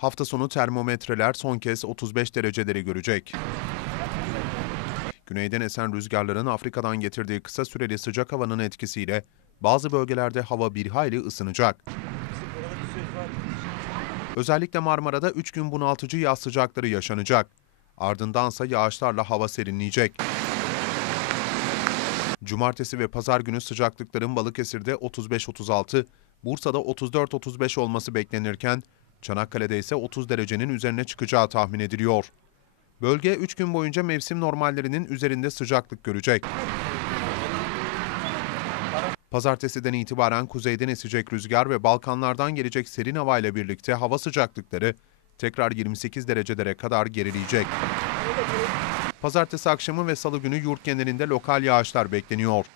Hafta sonu termometreler son kez 35 dereceleri görecek. Güneyden esen rüzgarların Afrika'dan getirdiği kısa süreli sıcak havanın etkisiyle bazı bölgelerde hava bir hayli ısınacak. Özellikle Marmara'da 3 gün bunaltıcı yaz sıcakları yaşanacak. Ardındansa yağışlarla hava serinleyecek. Cumartesi ve pazar günü sıcaklıkların Balıkesir'de 35-36, Bursa'da 34-35 olması beklenirken Çanakkale'de ise 30 derecenin üzerine çıkacağı tahmin ediliyor. Bölge 3 gün boyunca mevsim normallerinin üzerinde sıcaklık görecek. Pazartesiden itibaren kuzeyden esecek rüzgar ve Balkanlardan gelecek serin hava ile birlikte hava sıcaklıkları tekrar 28 derecelere kadar gerileyecek. Pazartesi akşamı ve salı günü yurt genelinde lokal yağışlar bekleniyor.